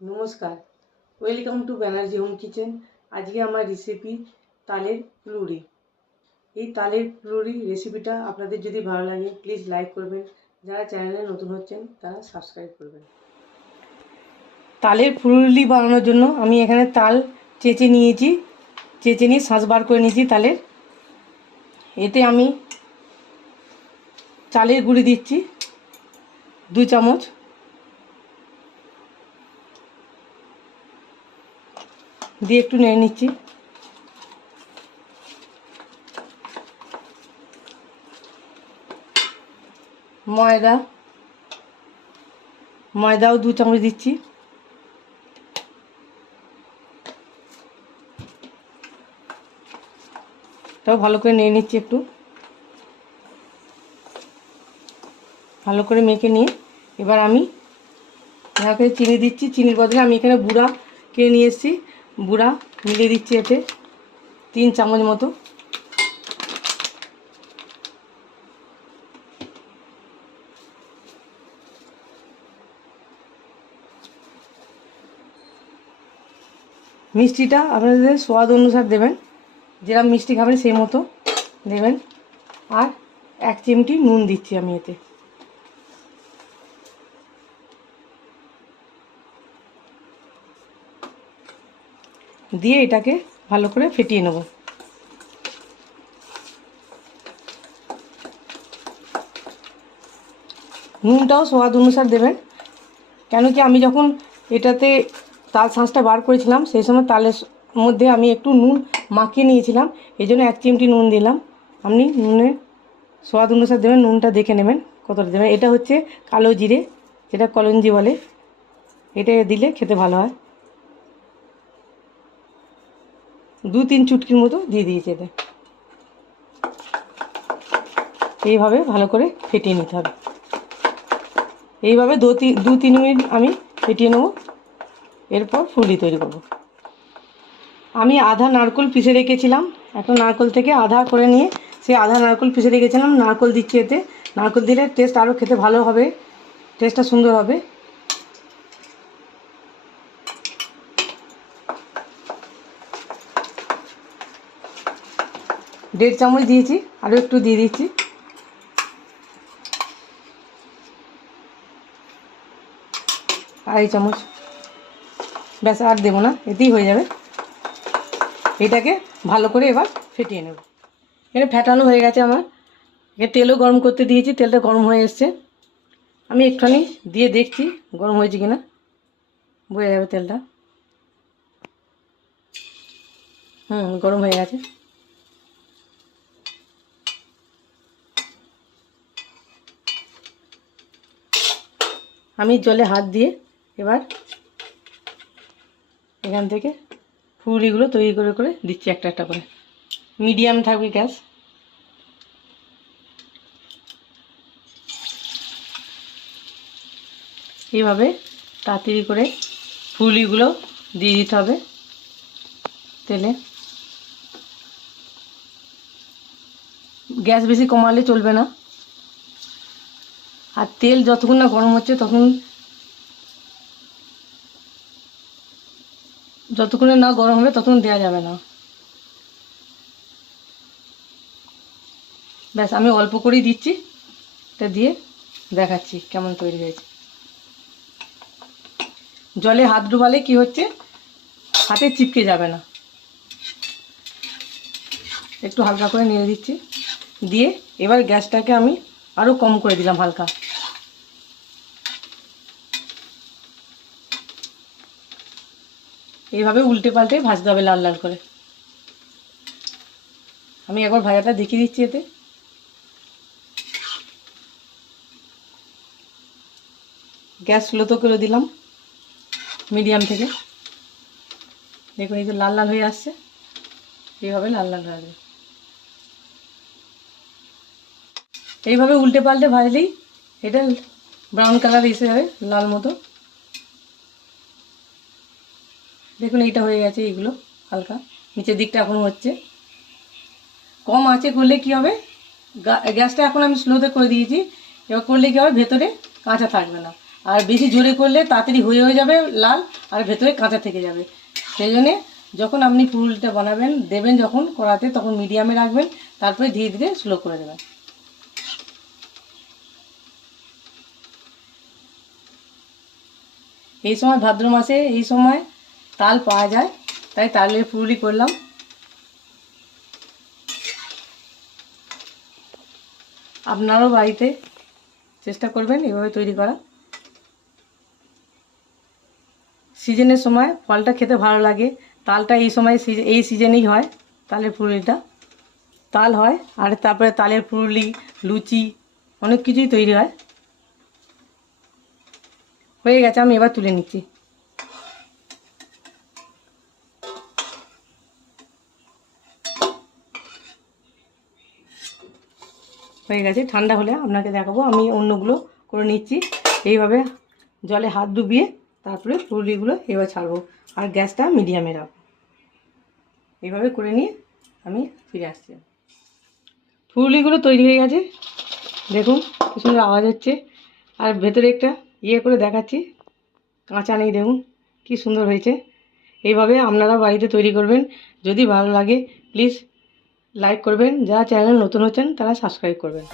নমস্কার, welcome to Banerjee home kitchen. আজকে আমার রেসিপি তালের ফুলুরি। এই তালের ফুলুরি রেসিপিটা আপনাদের যদি ভালো লাগে প্লিজ লাইক করবেন, যারা চ্যানেলে নতুন হচ্ছেন তারা সাবস্ক্রাইব করবেন। তালের ফুলুরি বানানোর জন্য আমি এখানে তাল চেঁচে নিয়েছি, চেঁচে নিয়ে শাঁস বার করে নিয়েছি তালের। এতে আমি চালের গুঁড়ি দিচ্ছি 2 চামচ, দিয়ে একটু নেড়ে নিচ্ছি। ময়দাও 2 চামচ দিচ্ছি। তাও ভালো করে নিয়ে নিচ্ছি, একটু ভালো করে মেখে নিয়ে এবার আমি এখানে চিনি দিচ্ছি। চিনির বদলে আমি এখানে গুঁড়া কিনে নিয়ে এসেছি, গুঁড়া মিলিয়ে দিচ্ছি এতে 3 চামচ মতো। মিষ্টিটা আপনাদের স্বাদ অনুসার দেবেন, যেরকম মিষ্টি খাবেন সেই মতো দেবেন। আর 1 চিমটি নুন দিচ্ছি আমি এতে। দিয়ে এটাকে ভালো করে ফেটিয়ে নেব। নুনটাও স্বাদ অনুসার দেবেন, কেন কি আমি যখন এটাতে তাল শাঁসটা বার করেছিলাম সেই সময় তালের মধ্যে আমি একটু নুন মাখিয়ে নিয়েছিলাম, এই জন্য 1 চিমটি নুন দিলাম। আপনি নুনের স্বাদ অনুসার দেবেন, নুনটা দেখে নেবেন কতটা দেবেন। এটা হচ্ছে কালো জিরে, যেটা কলঞ্জি বলে, এটা দিলে খেতে ভালো হয়। 2-3 চুটকির মতো দিয়ে দিয়েছি এতে। এইভাবে ভালো করে ফেটিয়ে নিতে হবে। এইভাবে 2-3 মিনিট আমি ফেটিয়ে নেব, এরপর ফুলি তৈরি করব। আমি আধা নারকেল পিষে রেখেছিলাম, একটা নারকেল থেকে আধা করে নিয়ে সেই আধা নারকেল পিষে রেখেছিলাম, নারকেল দিচ্ছি এতে। নারকেল দিলে টেস্ট আরও খেতে ভালো হবে, টেস্টটা সুন্দর হবে। দেড় চামচ দিয়েছি, আরও একটু দিয়ে দিচ্ছি। আড়াই চামচ, ব্যাস আর দেবো না, এতেই হয়ে যাবে। এটাকে ভালো করে এবার ফেটিয়ে নেব। এখানে ফেটানো হয়ে গেছে আমার, এখানে তেলও গরম করতে দিয়েছি, তেলটা গরম হয়ে এসছে। আমি একটুখানি দিয়ে দেখছি গরম হয়েছে কিনা, বোঝা যাবে তেলটা। গরম হয়ে গেছে। আমি জলে হাত দিয়ে এবার এখান থেকে ফুলগুলো তৈরি করে করে দিচ্ছি একটা একটা করে। মিডিয়াম থাকবে গ্যাস। এইভাবে তাড়াতাড়ি করে ফুলগুলো দিয়ে দিতে হবে তেলে। গ্যাস বেশি কমালে চলবে না, আর তেল যতক্ষণ না গরম হচ্ছে যতক্ষণে না গরম হবে ততক্ষণ দেওয়া যাবে না। ব্যাস আমি অল্প করেই দিচ্ছি, এটা দিয়ে দেখাচ্ছি কেমন তৈরি হয়েছে। জলে হাত ডুবালে কি হচ্ছে, হাতে চিপকে যাবে না। একটু হালকা করে নেড়ে দিচ্ছি, দিয়ে এবার গ্যাসটাকে আমি আরও কম করে দিলাম হালকা। এইভাবে উল্টে পাল্টে ভাজতে হবে লাল লাল করে। আমি একবার ভাজাটা দেখিয়ে দিচ্ছি এতে। গ্যাস স্লোতে করে দিলাম মিডিয়াম থেকে। দেখুন এই যে লাল লাল হয়ে আসছে, এইভাবে লাল লাল হয়ে আসবে। এইভাবে উল্টে পাল্টে ভাজলেই এটা ব্রাউন কালার এসে যাবে, লাল মতো। দেখুন এইটা হয়ে গেছে, এইগুলো হালকা নিচের দিকটা এখনও হচ্ছে। কম আঁচে করলে কি হবে, গ্যাসটা এখন আমি স্লোতে করে দিয়েছি, এবার করলে কি হবে, ভেতরে কাঁচা থাকবে না। আর বেশি জোরে করলে তাড়াতাড়ি হয়ে যাবে লাল, আর ভেতরে কাঁচা থেকে যাবে। সেই জন্যে যখন আপনি পুরুলিটা বানাবেন, দেবেন যখন কড়াতে, তখন মিডিয়ামে রাখবেন, তারপরে ধীরে ধীরে স্লো করে দেবেন। এই সময় ভাদ্র মাসে এই সময় তাল পাওয়া যায়, তাই তালের পুরুলি করলাম। আপনারাও বাড়িতে চেষ্টা করবেন এভাবে তৈরি করা। সিজনের সময় ফলটা খেতে ভালো লাগে, তালটা এই সময় এই সিজনেই হয়, তালের পুরুলিটা। তাল হয়, আর তারপরে তালের পুরুলি, লুচি, অনেক কিছুই তৈরি হয়। হয়ে গেছে, আমি এবার তুলে নিচ্ছি। হয়ে গেছে, ঠান্ডা হলে আপনাকে দেখাবো। আমি অন্যগুলো করে নিচ্ছি। এইভাবে জলে হাত ডুবিয়ে তারপরে পুরুলিগুলো এবার ছাড়বো, আর গ্যাসটা মিডিয়ামে রাখবো। এইভাবে করে নিয়ে আমি ফিরে আসছি। পুরুলিগুলো তৈরি হয়ে গেছে, দেখুন কি সুন্দর আওয়াজ হচ্ছে। আর ভেতরে একটা করে দেখাচ্ছি, কাঁচা নেই, দেখুন কি সুন্দর হয়েছে। এইভাবে আপনারা বাড়িতে তৈরি করবেন। যদি ভালো লাগে প্লিজ লাইক করবেন, যারা চ্যানেল নতুন হচ্ছেন তারা সাবস্ক্রাইব করবেন।